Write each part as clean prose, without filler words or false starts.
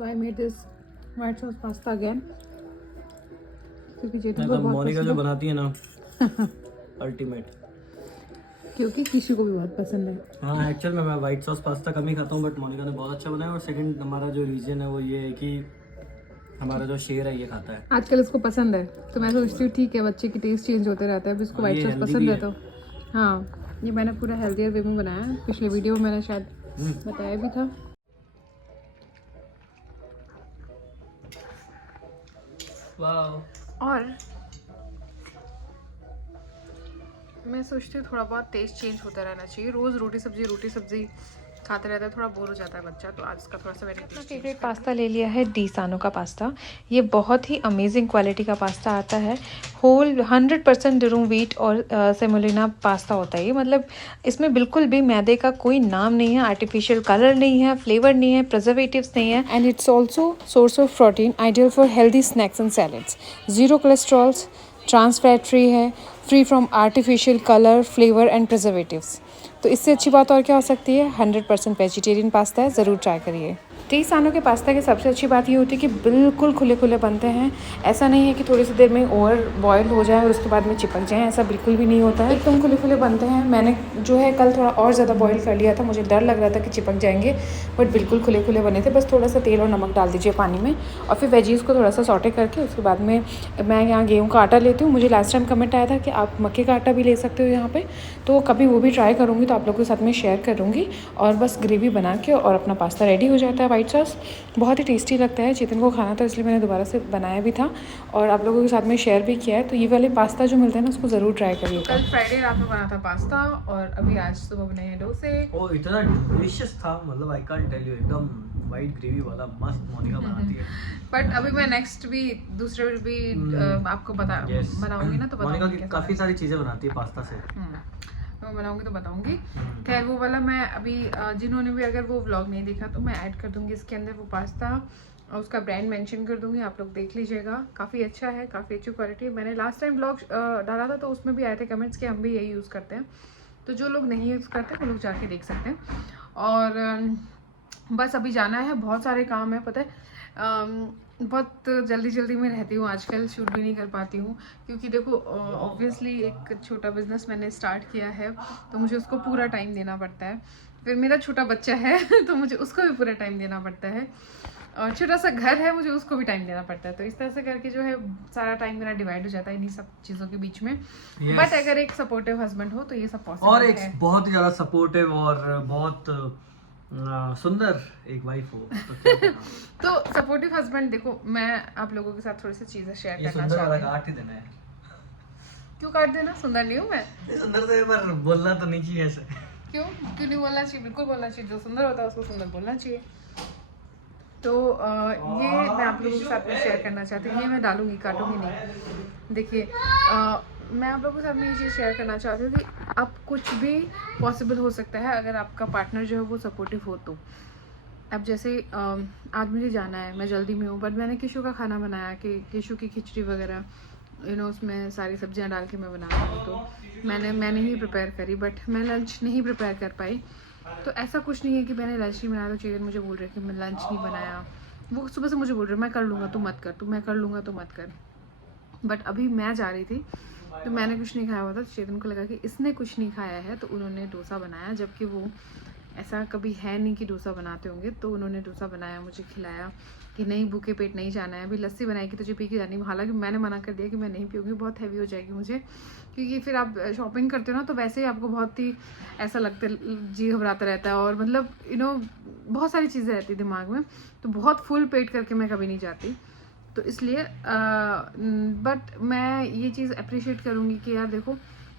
So I made this white sauce pasta again. क्योंकि चेतन को मतलब बहुत मोनिका पसंद जो है। बनाती है ना अल्टीमेट। क्योंकि किसी को भी बहुत पसंद है। हाँ एक्चुअल में मैं व्हाइट सॉस पास्ता कम ही खाता हूँ, बट मोनिका ने बहुत अच्छा बनाया। और सेकंड हमारा जो रीजन है वो ये है कि हमारा जो शेर है ये खाता है। आजकल इसको पसंद है तो मैं सोचती हूँ ठीक है, बच्चे की टेस्ट चेंज होते रहता है। अब इसको और व्हाइट ये सॉस हेल्दी पसंद भी है तो हाँ, ये मैंने पूरा हेल्दियर वे में बनाया है। पिछले वीडियो में मैंने शायद बताया भी था। वाह। और मैं सोचती हूँ थोड़ा बहुत टेस्ट चेंज होता रहना चाहिए। रोज़ रोटी सब्जी खाते रहता है, थोड़ा बोर हो जाता है बच्चा। तो आज इसका थोड़ा सा मैंने अपना फेवरेट पास्ता ले लिया है, डी सानो का पास्ता। ये बहुत ही अमेजिंग क्वालिटी का पास्ता आता है। होल 100% डुरुम व्हीट और सेमोलिना पास्ता होता है ये। मतलब इसमें बिल्कुल भी मैदे का कोई नाम नहीं है, आर्टिफिशियल कलर नहीं है, फ्लेवर नहीं है, प्रिजर्वेटिव्स नहीं है। And it's also source of protein, ideal for healthy snacks and salads. Zero cholesterols, trans fat free है, free from artificial colour, flavour and preservatives. तो इससे अच्छी बात और क्या हो सकती है। 100% वेजिटेरियन पास्ता है, ज़रूर ट्राई करिए। डी सानो के पास्ता की सबसे अच्छी बात ये होती है कि बिल्कुल खुले खुले बनते हैं। ऐसा नहीं है कि थोड़ी सी देर में ओवर बॉयल हो जाए और उसके बाद में चिपक जाए, ऐसा बिल्कुल भी नहीं होता है। एकदम खुले खुले बनते हैं। मैंने जो है कल थोड़ा और ज़्यादा बॉयल कर लिया था, मुझे डर लग रहा था कि चिपक जाएंगे, बट बिल्कुल खुले खुले बने थे। बस थोड़ा सा तेल और नमक डाल दीजिए पानी में, और फिर वेजीज़ को थोड़ा सा सॉटे करके उसके बाद में मैं यहाँ गेहूँ का आटा लेती हूँ। मुझे लास्ट टाइम कमेंट आया था कि आप मक्के का आटा भी ले सकते हो यहाँ पे, तो कभी वो भी ट्राई करूँगी तो आप लोगों के साथ में शेयर करूँगी। और बस ग्रेवी बना के और अपना पास्ता रेडी हो जाता है। वाइट सॉस बहुत ही टेस्टी लगता है। चेतन को खाना था इसलिए मैंने दोबारा से बनाया भी था और आप लोगों के साथ में शेयर भी किया है। तो ये वाले पास्ता जो मिलता है ना, उसको ज़रूर ट्राई करिए। कल फ्राइडे रात में बना था पास्ता और अभी आज सुबह बनाए हैं डोसे। ओ इतना डिलीशियस था, मतलब आई कांट टेल यू, एकदम वाइट ग्रेवी वाला मस्त मोनिका बनाती है। बट अभी मैं नेक्स्ट भी दूसरे भी आपको बनाऊंगी ना, तो मोनिका बताऊंगी काफ़ी सारी चीज़ें बनाती है पास्ता से। मैं बनाऊंगी तो बताऊंगी। खैर वो वाला मैं अभी जिन्होंने भी अगर वो व्लॉग नहीं देखा तो मैं ऐड कर दूंगी इसके अंदर वो पास्ता, और उसका ब्रांड मेंशन कर दूंगी, आप लोग देख लीजिएगा। काफ़ी अच्छा है, काफ़ी अच्छी क्वालिटी है। मैंने लास्ट टाइम व्लॉग डाला था तो उसमें भी आए थे कमेंट्स कि हम भी यही यूज़ करते हैं। तो जो लोग नहीं यूज़ करते वो लोग जाके देख सकते हैं। और बस अभी जाना है, बहुत सारे काम है पता है। बहुत जल्दी में रहती हूँ आजकल, शूट भी नहीं कर पाती हूँ क्योंकि देखो ऑब्वियसली एक छोटा बिजनेस मैंने स्टार्ट किया है तो मुझे उसको पूरा टाइम देना पड़ता है। फिर मेरा छोटा बच्चा है तो मुझे उसको भी पूरा टाइम देना पड़ता है, और छोटा सा घर है, मुझे उसको भी टाइम देना पड़ता है। तो इस तरह से करके जो है सारा टाइम मेरा डिवाइड हो जाता है इन्हीं सब चीज़ों के बीच में। बट अगर एक सपोर्टिव हस्बैंड हो तो ये सब पॉसिबल है। और एक बहुत ही ज़्यादा सपोर्टिव और बहुत सुंदर एक वाइफ हो तो क्या कहना। तो सपोर्टिव हस्बैंड देखो, मैं आप लोगों के साथ थोड़ी सी चीज़ें शेयर ये करना सुंदर वाला चाहती हूँ। काट ही देना है। क्यों काट देना, सुंदर नहीं हूँ मैं। ये सुंदर से पर बोलना तो नहीं चाहिए ऐसे। क्यों नहीं बोलना चाहिए, बिल्कुल बोलना चाहिए। जो सुंदर होता है उसको सुंदर बोलना चाहिए। तो ये मैं आप लोगों के साथ में शेयर करना चाहती हूँ। ये मैं डालूंगी, काटूंगी नहीं। देखिए मैं आप लोगों के साथ में ये चीज़ शेयर करना चाहती हूँ कि अब कुछ भी पॉसिबल हो सकता है अगर आपका पार्टनर जो है वो सपोर्टिव हो तो। अब जैसे आज मुझे जाना है, मैं जल्दी में हूँ, बट मैंने किशु का खाना बनाया कि किशु की खिचड़ी वगैरह उसमें सारी सब्जियां डाल के मैं बना रही हूँ। तो मैंने ही प्रिपेयर करी, बट मैं लंच नहीं प्रिपेयर कर पाई। तो ऐसा कुछ नहीं है कि मैंने लंच नहीं बनाया तो चेतन मुझे बोल रहे कि मैं लंच नहीं बनाया। वो सुबह से मुझे बोल रहे मैं कर लूँगा तो मत कर, मैं कर लूँगा तो मत कर। बट अभी मैं जा रही थी तो मैंने कुछ नहीं खाया हुआ था। चेतन को लगा कि इसने कुछ नहीं खाया है तो उन्होंने डोसा बनाया, जबकि वो ऐसा कभी है नहीं कि डोसा बनाते होंगे। तो उन्होंने डोसा बनाया, मुझे खिलाया कि नहीं भूखे पेट नहीं जाना है। अभी लस्सी बनाएगी तुझे पी के जानी। हालांकि मैंने मना कर दिया कि मैं नहीं पीऊँगी, बहुत हैवी हो जाएगी मुझे, क्योंकि फिर आप शॉपिंग करते हो ना तो वैसे ही आपको बहुत ही ऐसा लगता है, जी घबराता रहता है, और मतलब बहुत सारी चीज़ें रहती दिमाग में। तो बहुत फुल पेट करके मैं कभी नहीं जाती। तो इसलिए बट मैं ये चीज़ अप्रिशिएट करूँगी कि यार देखो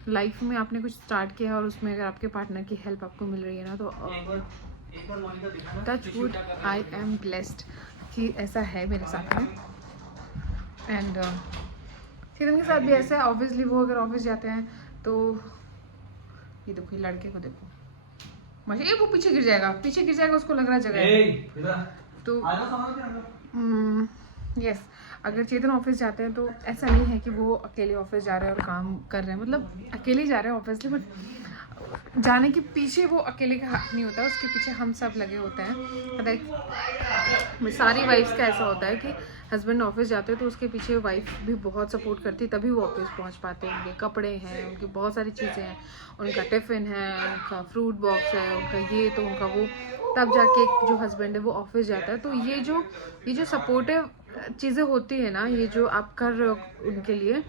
लाइफ में आपने कुछ स्टार्ट किया और उसमें अगर आपके पार्टनर की हेल्प आपको मिल रही है ना, तो touch wood, I am blessed कि ऐसा है मेरे साथ में। एंड किरण के साथ भी ऐसा है। ऑब्वियसली वो अगर ऑफिस जाते हैं तो ये देखो, ये लड़के को देखो, मुझे वो पीछे गिर जाएगा, उसको लग रहा है जगह। तो यस, अगर चेतन ऑफिस जाते हैं तो ऐसा नहीं है कि वो अकेले ऑफिस जा रहे हैं और काम कर रहे हैं, मतलब अकेले ही जा रहे हैं ऑब्वियसली, बट जाने के पीछे वो अकेले का हाथ नहीं होता, उसके पीछे हम सब लगे होते हैं। लाइक सारी वाइफ्स का ऐसा होता है कि हस्बैंड ऑफिस जाते हैं तो उसके पीछे वाइफ भी बहुत सपोर्ट करती है, तभी वो ऑफिस पहुंच पाते हैं। उनके कपड़े हैं, उनकी बहुत सारी चीज़ें हैं, उनका टिफ़िन है, उनका फ्रूट बॉक्स है, उनका ये तो उनका वो, तब जाके जो हस्बैंड है वो ऑफिस जाता है। तो ये जो सपोर्टिव चीज़ें होती है ना, ये जो आप कर रहे हो उनके लिए,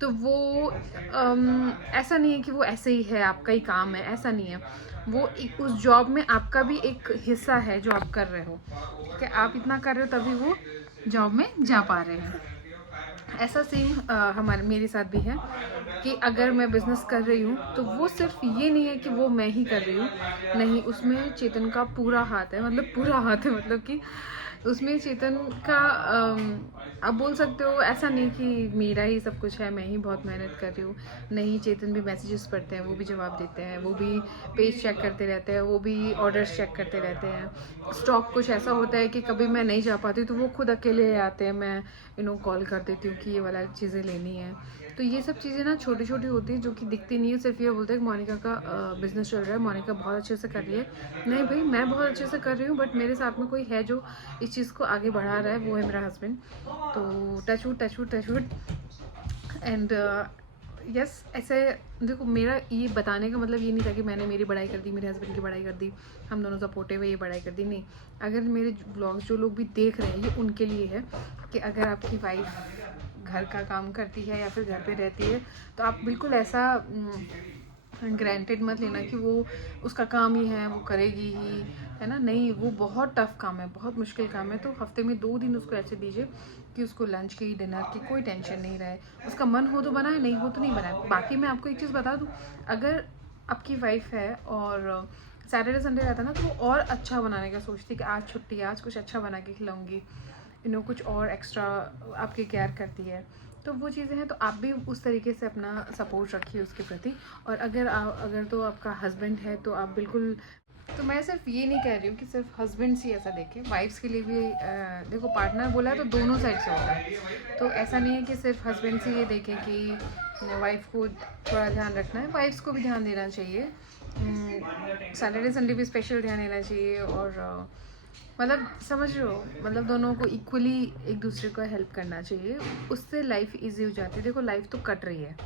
तो वो ऐसा नहीं है कि वो ऐसे ही है, आपका ही काम है, ऐसा नहीं है। वो एक उस जॉब में आपका भी एक हिस्सा है जो आप कर रहे हो, ठीक है। आप इतना कर रहे हो तभी वो जॉब में जा पा रहे हैं। ऐसा सेम मेरे साथ भी है कि अगर मैं बिज़नेस कर रही हूँ तो वो सिर्फ ये नहीं है कि वो मैं ही कर रही हूँ, नहीं, उसमें चेतन का पूरा हाथ है। मतलब पूरा हाथ है, मतलब कि उसमें चेतन का आप बोल सकते हो, ऐसा नहीं कि मेरा ही सब कुछ है, मैं ही बहुत मेहनत कर रही हूँ। नहीं, चेतन भी मैसेजेस पढ़ते हैं, वो भी जवाब देते हैं, वो भी पेज चेक करते रहते हैं, वो भी ऑर्डर्स चेक करते रहते हैं। स्टॉक कुछ ऐसा होता है कि कभी मैं नहीं जा पाती तो वो खुद अकेले आते हैं, मैं कॉल कर देती हूँ कि ये वाला चीज़ें लेनी है। तो ये सब चीज़ें ना छोटी छोटी होती है जो कि दिखती नहीं है, सिर्फ ये बोलते हैं कि मोनिका का बिजनेस चल रहा है, मोनिका बहुत अच्छे से कर रही है। नहीं भाई, मैं बहुत अच्छे से कर रही हूँ, बट मेरे साथ में कोई है जो इस चीज़ को आगे बढ़ा रहा है, वो है मेरा हस्बैंड। तो टच वुड एंड यस, ऐसे देखो, मेरा ये बताने का मतलब ये नहीं था कि मैंने मेरी बड़ाई कर दी, मेरे हस्बैंड की बड़ाई कर दी, हम दोनों सपोर्टिव है, ये बड़ाई कर दी, नहीं। अगर मेरे ब्लॉग्स जो लोग भी देख रहे हैं, ये उनके लिए है कि अगर आपकी वाइफ घर का काम करती है या फिर घर पे रहती है तो आप बिल्कुल ऐसा ग्रांटेड मत लेना कि वो उसका काम ही है, वो करेगी ही, है ना। नहीं, वो बहुत टफ काम है, बहुत मुश्किल काम है। तो हफ्ते में 2 दिन उसको ऐसे दीजिए कि उसको लंच की, डिनर की कोई टेंशन नहीं रहे। उसका मन हो तो बनाए, नहीं हो तो नहीं बनाए। बाकी मैं आपको एक चीज़ बता दूँ, अगर आपकी वाइफ है और सैटरडे संडे रहता है ना, तो वो और अच्छा बनाने का सोचती है कि आज छुट्टी है, आज कुछ अच्छा बना के खिलाऊंगी, कुछ और एक्स्ट्रा आपकी केयर करती है। तो वो चीज़ें हैं, तो आप भी उस तरीके से अपना सपोर्ट रखिए उसके प्रति। और अगर तो आपका हस्बैंड है तो आप बिल्कुल, तो मैं सिर्फ ये नहीं कह रही हूँ कि सिर्फ हस्बैंड्स ही ऐसा देखें, वाइफ्स के लिए भी देखो, पार्टनर बोला है तो दोनों साइड से होता है। तो ऐसा नहीं है कि सिर्फ हस्बैंड्स ही ये देखें कि वाइफ को थोड़ा ध्यान रखना है, वाइफ्स को भी ध्यान देना चाहिए। सैटरडे संडे भी स्पेशल ध्यान देना चाहिए। और मतलब समझ रहे हो, मतलब दोनों को इक्वली एक दूसरे को हेल्प करना चाहिए, उससे लाइफ इजी हो जाती है। देखो, लाइफ तो कट रही है,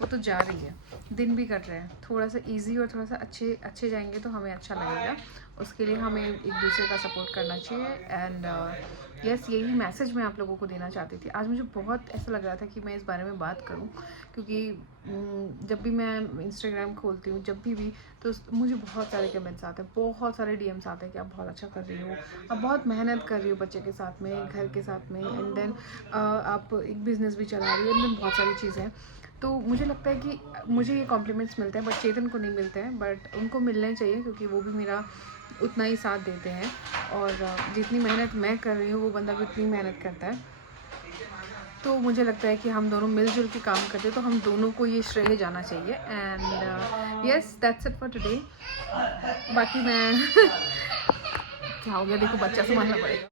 वो तो जा रही है, दिन भी कट रहे हैं, थोड़ा सा इजी और थोड़ा सा अच्छे जाएंगे तो हमें अच्छा लगेगा। उसके लिए हमें एक दूसरे का सपोर्ट करना चाहिए। एंड यस, यही मैसेज मैं आप लोगों को देना चाहती थी। आज मुझे बहुत ऐसा लग रहा था कि मैं इस बारे में बात करूं, क्योंकि जब भी मैं इंस्टाग्राम खोलती हूँ, जब भी तो मुझे बहुत सारे कमेंट्स आते हैं, बहुत सारे डीएम्स आते हैं कि आप बहुत अच्छा कर रही हो, आप बहुत मेहनत कर रही हो बच्चे के साथ में, घर के साथ में, एंड देन आप एक बिज़नेस भी चला रही हो, एंड देन बहुत सारी चीज़ें। तो मुझे लगता है कि मुझे ये कॉम्प्लीमेंट्स मिलते हैं, बट चेतन को नहीं मिलते हैं, बट उनको मिलने चाहिए, क्योंकि वो भी मेरा उतना ही साथ देते हैं। और जितनी मेहनत मैं कर रही हूँ वो बंदा भी उतनी मेहनत करता है। तो मुझे लगता है कि हम दोनों मिलजुल के काम करते हैं, तो हम दोनों को ये श्रेय जाना चाहिए। And yes, that's it for today. बाकी मैं क्या हो गया, देखो, बच्चा संभालना पड़ेगा।